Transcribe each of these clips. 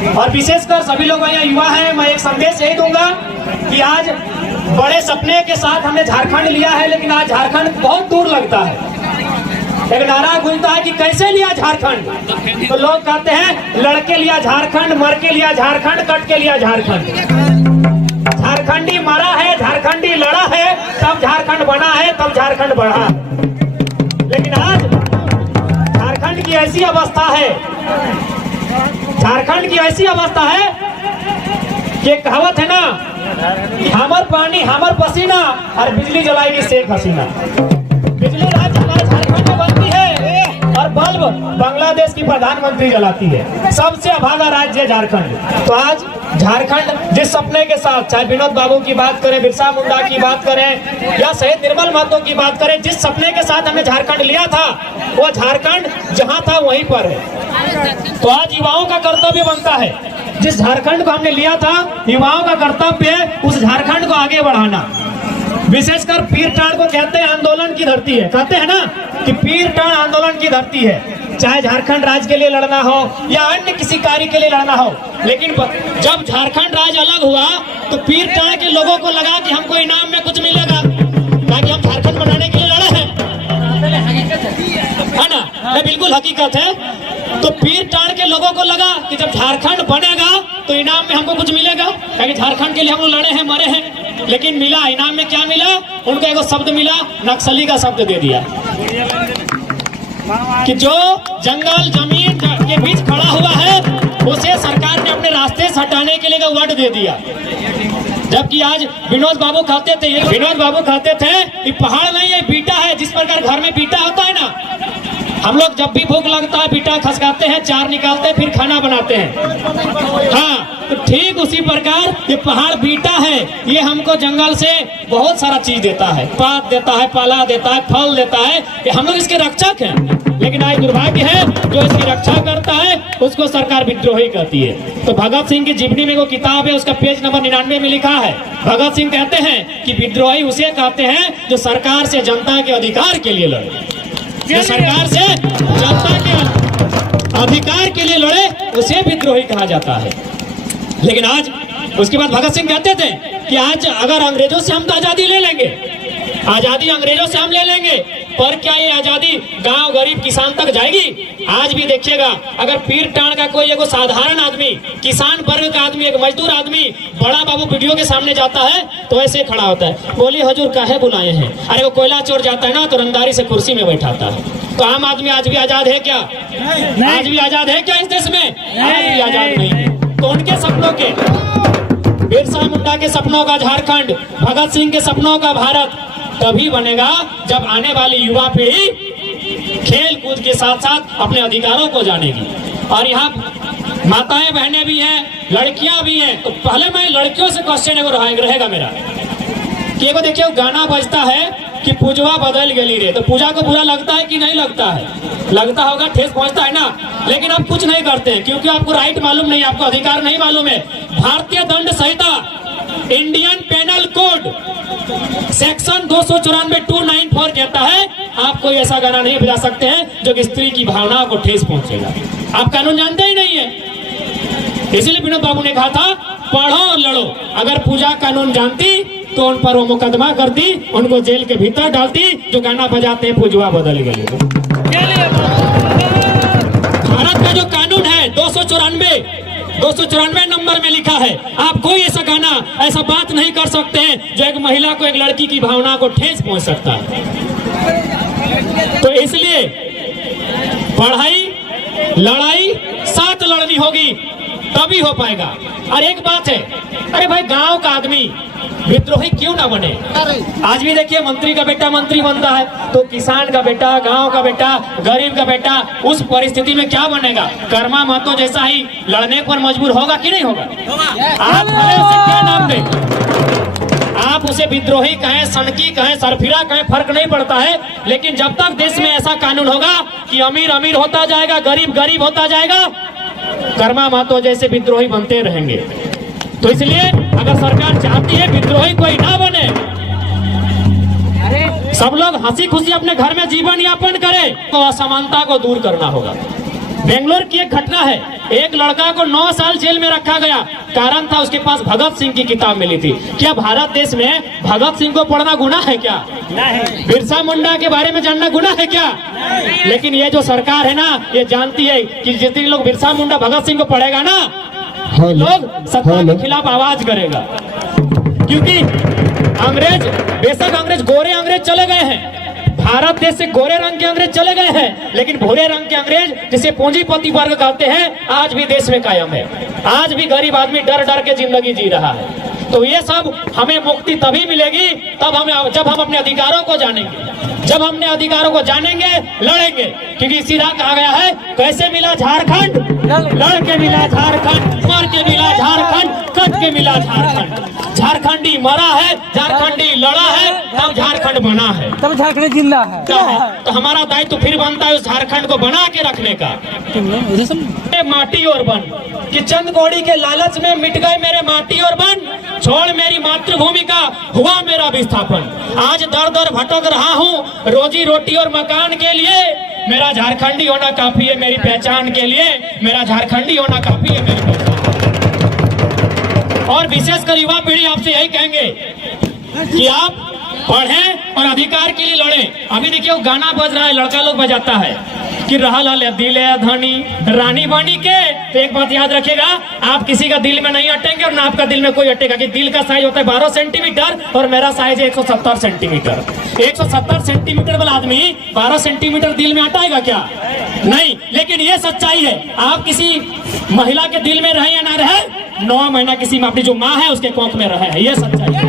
और विशेषकर सभी लोग यहाँ युवा हैं, मैं एक संदेश यही दूंगा कि आज बड़े सपने के साथ हमने झारखंड लिया है, लेकिन आज झारखंड बहुत दूर लगता है। एक नारा गूंजता है कि कैसे लिया झारखंड, तो लोग कहते हैं लड़के लिया झारखंड, मर के लिया झारखंड, कट के लिया झारखंड। झारखंडी मरा है, झारखंडी लड़ा है, तब झारखंड बना है, तब झारखंड बढ़ा। लेकिन आज झारखंड की ऐसी अवस्था है, झारखंड की ऐसी अवस्था है कि कहावत है ना, हमर पानी हमर पसीना और बिजली जलाएगी शेख हसीना। बिजली राज्य हमारे झारखंड में बनती है और बल्ब बांग्लादेश की प्रधानमंत्री जलाती है। सबसे अभागा राज्य है झारखंड। तो आज झारखंड जिस सपने के साथ, चाहे विनोद बाबू की बात करें, बिरसा मुंडा की बात करें या शहीद निर्मल महतो की बात करें, जिस सपने के साथ हमने झारखंड लिया था, वो झारखंड जहां था वहीं पर है। तो आज युवाओं का कर्तव्य बनता है, जिस झारखंड को हमने लिया था, युवाओं का कर्तव्य है उस झारखंड को आगे बढ़ाना। विशेषकर पीरटांड को कहते हैं आंदोलन की धरती है, कहते हैं ना कि पीरटांड आंदोलन की धरती है। चाहे झारखंड राज्य के लिए लड़ना हो या अन्य किसी कार्य के लिए लड़ना हो, लेकिन जब झारखंड राज्य अलग हुआ तो पीरटांड के लोगों को लगा कि हमको इनाम में कुछ मिलेगा, ताकि हम झारखंड बनाने के लिए लड़े हैं, है ना? ये बिल्कुल हकीकत है। तो पीरटांड के लोगों को लगा कि जब झारखंड बनेगा तो इनाम में हमको कुछ मिलेगा, क्योंकि झारखंड के लिए हम लोग लड़े हैं, मरे हैं। लेकिन मिला, इनाम में क्या मिला? उनको एक शब्द मिला, नक्सली का शब्द दे दिया कि जो जंगल जमीन के बीच खड़ा हुआ है उसे सरकार ने अपने रास्ते से हटाने के लिए वर्ड दे दिया। जबकि आज विनोद बाबू कहते थे कि पहाड़ नहीं है, बीटा है। जिस प्रकार घर में बीटा होता है ना, हम लोग जब भी भूख लगता है बीटा खसकाते हैं, चार निकालते हैं, फिर खाना बनाते हैं। हाँ, तो ठीक उसी प्रकार ये पहाड़ बीटा है, ये हमको जंगल से बहुत सारा चीज देता है, पात देता है, पाला देता है, फल देता है, ये हम लोग इसके रक्षक हैं। लेकिन आज दुर्भाग्य है, जो इसकी रक्षा करता है उसको सरकार विद्रोही कहती है। तो भगत सिंह की जीवनी में वो किताब है, उसका पेज नंबर 99 में लिखा है, भगत सिंह कहते हैं कि विद्रोही उसे कहते हैं जो सरकार से जनता के अधिकार के लिए लड़े, जो सरकार से जनता के अधिकार के लिए लड़े, उसे विद्रोही कहा जाता है। लेकिन आज उसके बाद भगत सिंह कहते थे कि आज अगर अंग्रेजों से हम तो आजादी ले लेंगे, आजादी अंग्रेजों से हम ले लेंगे, पर क्या ये आजादी गांव गरीब किसान तक जाएगी? आज भी देखिएगा, अगर पीरटांड का कोई एगो साधारण आदमी, किसान वर्ग का आदमी, एक मजदूर आदमी बड़ा बाबू वीडियो के सामने जाता है तो ऐसे खड़ा होता है, बोली हजूर काहे बुलाए हैं? अरे वो कोयला चोर जाता है ना तो रंगदारी से कुर्सी में बैठाता है। तो आम आदमी आज भी आजाद है क्या? आज भी आजाद है क्या इस देश में? आज भी आजाद नहीं। तो उनके सपनों के, बिरसा मुंडा के सपनों का झारखंड, भगत सिंह के सपनों का भारत तभी बनेगा जब आने वाली युवा पीढ़ी खेल कूद के साथ साथ अपने अधिकारों को जानेगी। और यहाँ माताएं बहनें भी हैं, लड़कियां भी हैं। तो पहले मैं लड़कियों से क्वेश्चन एगो रहेगा मेरा कि एगो देखिए गाना बजता है कि पूजवा बदल गली रे, तो पूजा को बुरा लगता है कि नहीं लगता है? लगता होगा, ठेस पहुंचता है ना। लेकिन आप कुछ नहीं करते हैं क्योंकि आपको राइट मालूम नहीं, आपको अधिकार नहीं मालूम है। भारतीय दंड संहिता, इंडियन पेनल कोड सेक्शन 294 कहता है आप कोई ऐसा गाना नहीं बजा सकते हैं जो कि स्त्री की भावना को ठेस पहुंचेगा। आप कानून जानते ही नहीं है। इसीलिए विनोद बाबू ने कहा था पढ़ो और लड़ो। अगर पूजा कानून जानती तो उन पर वो मुकदमा करती, उनको जेल के भीतर डालती जो गाना बजाते हैं पूजवा बदल गई। भारत का जो कानून है 294 नंबर में लिखा है, आप कोई ऐसा गाना, ऐसा बात नहीं कर सकते हैं जो एक महिला को, एक लड़की की भावना को ठेस पहुंच सकता है। तो इसलिए पढ़ाई लड़ाई साथ लड़नी होगी, तभी हो पाएगा। और एक बात है, अरे भाई गांव का आदमी विद्रोही क्यों ना बने? आज भी देखिए मंत्री का बेटा मंत्री बनता है, तो किसान का बेटा, गांव का बेटा, गरीब का बेटा उस परिस्थिति में क्या बनेगा? कर्मा महतो जैसा ही लड़ने पर मजबूर होगा कि नहीं होगा? आप भले उसे क्या नाम दें, आप उसे विद्रोही कहें, सनकी कहें, सरफिरा कहें, फर्क नहीं पड़ता है। लेकिन जब तक देश में ऐसा कानून होगा कि अमीर अमीर होता जाएगा, गरीब गरीब होता जाएगा, कर्मा महतो जैसे विद्रोही बनते रहेंगे। तो इसलिए अगर सरकार चाहती है विद्रोही कोई ना बने, सब लोग हंसी खुशी अपने घर में जीवन यापन करें, तो असमानता को दूर करना होगा। बेंगलोर की एक घटना है, एक लड़का को 9 साल जेल में रखा गया, कारण था उसके पास भगत सिंह की किताब मिली थी। क्या भारत देश में भगत सिंह को पढ़ना गुनाह है क्या? नहीं। बिरसा मुंडा के बारे में जानना गुनाह है क्या? नहीं। लेकिन ये जो सरकार है ना, ये जानती है कि जितने लोग बिरसा मुंडा भगत सिंह को पढ़ेगा ना, लोग सत्ता के खिलाफ आवाज करेगा। क्योंकि अंग्रेज, बेशक अंग्रेज गोरे अंग्रेज चले गए हैं, भारत देश से गोरे रंग के अंग्रेज चले गए हैं, लेकिन भूरे रंग के अंग्रेज जिसे पूंजीपति वर्ग कहते हैं आज भी देश में कायम है। आज भी गरीब आदमी डर डर के जिंदगी जी रहा है। तो ये सब हमें मुक्ति तभी मिलेगी जब हम अपने अधिकारों को जानेंगे। जब हमने अधिकारों को जानेंगे, लड़ेंगे। क्योंकि सीधा कहा गया है, कैसे मिला झारखंड? लड़ के मिला झारखंड, मर के मिला झारखंड, कट के मिला झारखंड। झारखंडी मरा है, झारखंडी लड़ा है, तब झारखंड बना है, तब झारखंड जिंदा है। तो हमारा दायित्व फिर बनता है उस झारखंड को बना के रखने का। माटी और बन कि चंद कौड़ी के लालच में मिट गए मेरे माटी और बन, छोड़ मेरी मातृभूमि का हुआ मेरा विस्थापन। आज दर दर भटक रहा हूँ रोजी रोटी और मकान के लिए, मेरा झारखंडी होना काफी है मेरी पहचान के लिए, मेरा झारखंडी होना काफी है मेरी पहचान। और विशेषकर युवा पीढ़ी आपसे यही कहेंगे कि आप पढ़ें और अधिकार के लिए लड़ें। अभी देखिए वो गाना बज रहा है, लड़का लोग बजाता है कि रहा लाल दिले धनी रानी बानी के। तो एक बात याद रखिएगा, आप किसी का दिल में नहीं अटेंगे और ना आपका दिल में कोई अटेगा। कि दिल का साइज होता है 12 सेंटीमीटर और मेरा साइज है 170 सेंटीमीटर। 170 सेंटीमीटर वाला आदमी 12 सेंटीमीटर दिल में अटाएगा क्या? नहीं। लेकिन ये सच्चाई है, आप किसी महिला के दिल में रहे या ना रहे, 9 महीना किसी में अपनी जो माँ है उसके कोख में रहे है, ये सच्चाई है।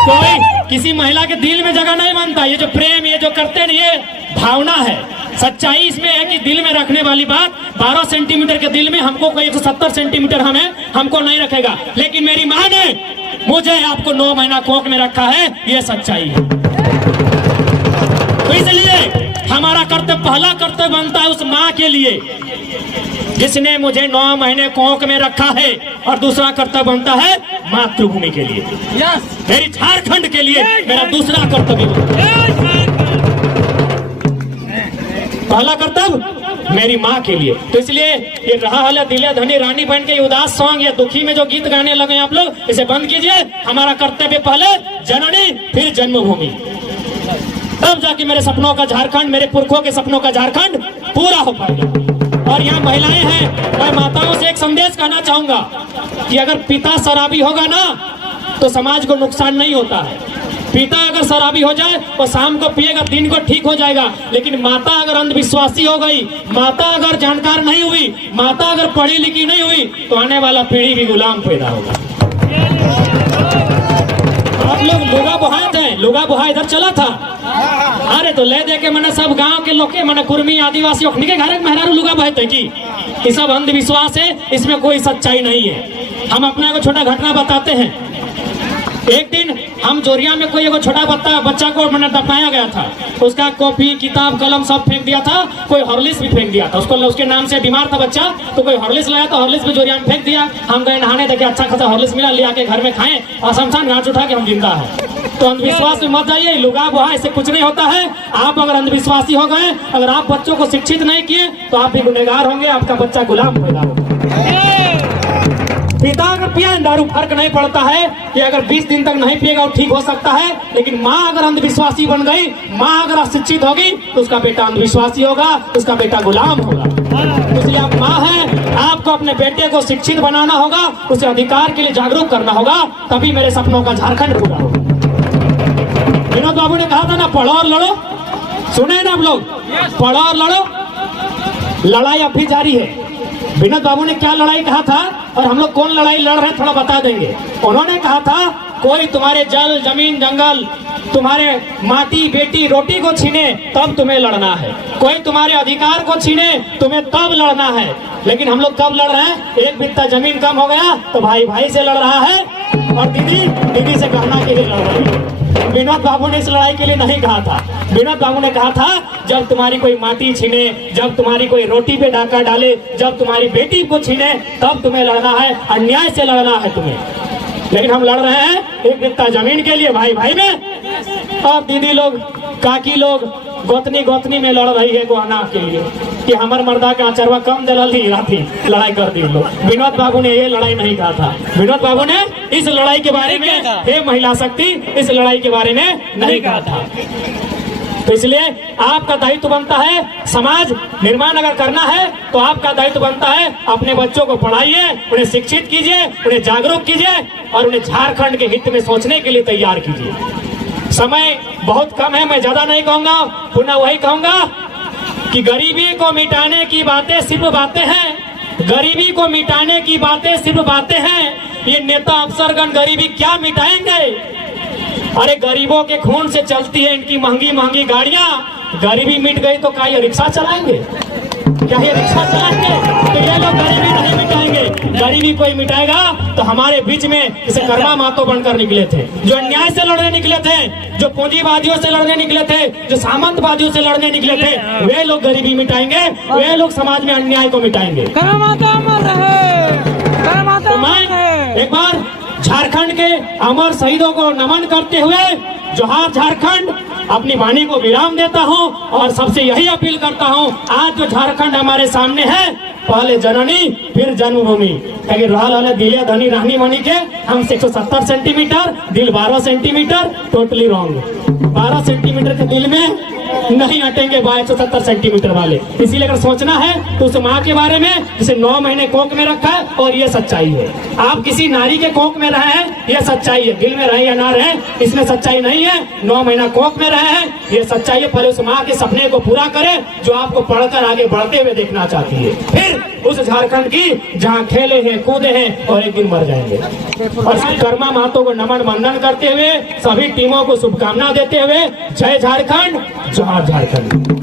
कोई किसी महिला के दिल में जगह नहीं मानता। ये जो प्रेम, ये जो करते हैं, ये भावना है। सच्चाई इसमें है कि दिल में रखने वाली बात, 12 सेंटीमीटर के दिल में हमको कोई 170 सेंटीमीटर हमको नहीं रखेगा। लेकिन मेरी माँ ने मुझे आपको 9 महीना कोख में रखा है, ये सच्चाई है। तो इसलिए हमारा कर्तव्य, पहला कर्तव्य बनता है उस माँ के लिए जिसने मुझे 9 महीने कोख में रखा है, और दूसरा कर्तव्य बनता है मातृभूमि के लिए, मेरी झारखंड के लिए मेरा दूसरा कर्तव्य बनता है। पहला कर्तव्य मेरी माँ के लिए। तो इसलिए ये रहा हाल दिले धनी रानी बन के उदास सॉन्ग या दुखी में जो गीत गाने लगे आप लोग, इसे बंद कीजिए। हमारा कर्तव्य पहले जननी फिर जन्मभूमि, तब जाके मेरे सपनों का झारखंड, मेरे पुरखों के सपनों का झारखंड पूरा हो पाएगा। और यहाँ महिलाएं हैं, मैं माताओं से एक संदेश कहना चाहूंगा कि अगर पिता शराबी होगा ना तो समाज को नुकसान नहीं होता है। पिता अगर शराबी हो जाए तो शाम को पिएगा, दिन को ठीक हो जाएगा। लेकिन माता अगर अंधविश्वासी हो गई, माता अगर जानकार नहीं हुई, माता अगर पढ़ी लिखी नहीं हुई, तो आने वाला पीढ़ी भी गुलाम पैदा होगा। आप लोग लुगा बुहाए थे, लुगा बुहा इधर चला था, अरे तो ले दे के मैंने सब गांव के लोग के मैंने कुर्मी आदिवासी के घर मेहरारू लुगा बहते की, ये सब अंधविश्वास है, इसमें कोई सच्चाई नहीं है। हम अपना एक छोटा घटना बताते हैं। एक दिन हम जोरिया में कोई एक छोटा बच्चा को मैंने दफनाया गया था, उसका कॉपी किताब कलम सब फेंक दिया था, कोई हॉर्लिक्स भी फेंक दिया था। उसके नाम से बीमार था बच्चा, तो कोई हॉर्लिक्स लाया तो हॉर्लिक्स भी जोरिया में फेंक दिया। हम गए नहाने, देखे अच्छा खासा हॉर्लिक्स मिला, ले आके घर में खाएं और शमशान घाट उठा के हम जिंदा है। तो अंधविश्वास में मत जाइए, लुगा बुहा इससे कुछ नहीं होता है। आप अगर अंधविश्वासी हो गए, अगर आप बच्चों को शिक्षित नहीं किए तो आप भी गुनहगार होंगे, आपका बच्चा गुलाम पैदा होगा। पिता अगर पिया दारू फर्क नहीं पड़ता है कि अगर 20 दिन तक नहीं पिएगा वो ठीक हो सकता है। लेकिन माँ अगर अंधविश्वासी बन गई, माँ अगर अशिक्षित होगी, तो उसका बेटा अंधविश्वासी होगा, उसका बेटा गुलाम होगा। इसलिए आप माँ हैं, आपको अपने बेटे को शिक्षित बनाना होगा, उसे अधिकार के लिए जागरूक करना होगा, तभी मेरे सपनों का झारखंड पूरा होगा। विनोद बाबू ने कहा था ना, पढ़ो और लड़ो, सुने ना आप लोग, पढ़ो और लड़ो। लड़ाई अब भी जारी है। विनोद बाबू ने क्या लड़ाई कहा था और हम लोग कौन लड़ाई लड़ रहे हैं थोड़ा बता देंगे। उन्होंने कहा था, कोई तुम्हारे जल जमीन जंगल, तुम्हारे माटी बेटी रोटी को छीने तब तुम्हें लड़ना है, कोई तुम्हारे अधिकार को छीने तुम्हें तब लड़ना है। लेकिन हम लोग कब लड़ रहे हैं? एक बित्ता जमीन कम हो गया तो भाई भाई से लड़ रहा है, और दीदी दीदी से गहना के लिए लड़ रही है। विनोद बाबू ने इस लड़ाई के लिए नहीं कहा था। विनोद बाबू ने कहा था, जब तुम्हारी कोई माटी छीने, जब तुम्हारी कोई रोटी पे डाका डाले, जब तुम्हारी बेटी को छीने, तब तुम्हें लड़ना है, अन्याय से लड़ना है तुम्हें। लेकिन हम लड़ रहे हैं एक बित्ता जमीन के लिए, भाई भाई में। और दीदी लोग, काकी लोग, गोतनी गोतनी में लड़ रही है गोहना के लिए कि हमार मर्दा के आचरवा कम दलली राथी लड़ाई कर दी लोग। विनोद बाबू ने ये लड़ाई नहीं कहा था। विनोद बाबू ने इस लड़ाई के बारे में, हे महिला शक्ति, इस लड़ाई के बारे में नहीं कहा था। तो इसलिए आपका दायित्व बनता है, समाज निर्माण अगर करना है तो आपका दायित्व बनता है अपने बच्चों को पढ़ाइए, उन्हें शिक्षित कीजिए, उन्हें जागरूक कीजिए और उन्हें झारखंड के हित में सोचने के लिए तैयार कीजिए। समय बहुत कम है, मैं ज्यादा नहीं कहूंगा, पुनः वही कहूंगा कि गरीबी को मिटाने की बातें सिर्फ बातें हैं, गरीबी को मिटाने की बातें सिर्फ बातें हैं। ये नेता अफसरगण गरीबी क्या मिटाएंगे? अरे गरीबों के खून से चलती है इनकी महंगी महंगी गाड़ियां। गरीबी मिट गई तो क्या ये रिक्शा चलाएंगे? क्या ये रिक्शा चलाएंगे? तो ये लोग गरीबी नहीं मिटाएंगे। गरीबी कोई मिटाएगा तो हमारे बीच में इसे कर्मा मातो बनकर निकले थे, जो अन्याय से लड़ने निकले थे, जो पूंजीवादियों से लड़ने निकले थे, जो सामंतवादियों से लड़ने निकले थे, वे लोग गरीबी मिटाएंगे, वे लोग समाज में अन्याय को मिटाएंगे। तो मैं एक बार झारखंड के अमर शहीदों को नमन करते हुए जोहार झारखंड अपनी वाणी को विराम देता हूं और सबसे यही अपील करता हूं, आज जो झारखंड हमारे सामने है, पहले जननी फिर जन्मभूमि। रहल दिले धनी रहनी मनी के हम 170 सेंटीमीटर, दिल 12 सेंटीमीटर, टोटली रॉन्ग। 12 सेंटीमीटर के दिल में नहीं हटेंगे 170 सेंटीमीटर वाले। इसीलिए अगर सोचना है तो उस माँ के बारे में जिसे 9 महीने कोख में रखा है, और ये सच्चाई है। आप किसी नारी के कोख में रहे हैं, ये सच्चाई है। दिल में रहे या ना रहे इसमें सच्चाई नहीं है। 9 महीना कोख में रहे हैं, ये सच्चाई है। पहले उस माँ के सपने को पूरा करे जो आपको पढ़कर आगे बढ़ते हुए देखना चाहती है, फिर उस झारखंड की जहाँ खेले हैं, कूदे हैं और एक दिन मर जाएंगे। और कर्मा मातों को नमन वंदन करते हुए, सभी टीमों को शुभकामना देते हुए, जय झारखंड, जोहार झारखंड।